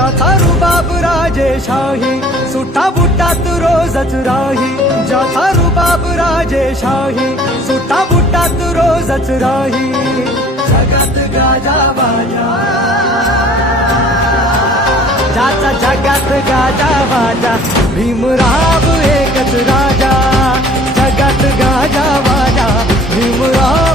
ज्याचा रुबाब राजेशाही, सुटा बुटात रोजच राही. ज्याचा रुबाब राजेशाही, सुटा बुटात रोजच राही. जगात गाजा वाजा, ज्याचा जगात गाजा वाजा, भीमराव एकच राजा. जगात गाजा वाजा, भीमराव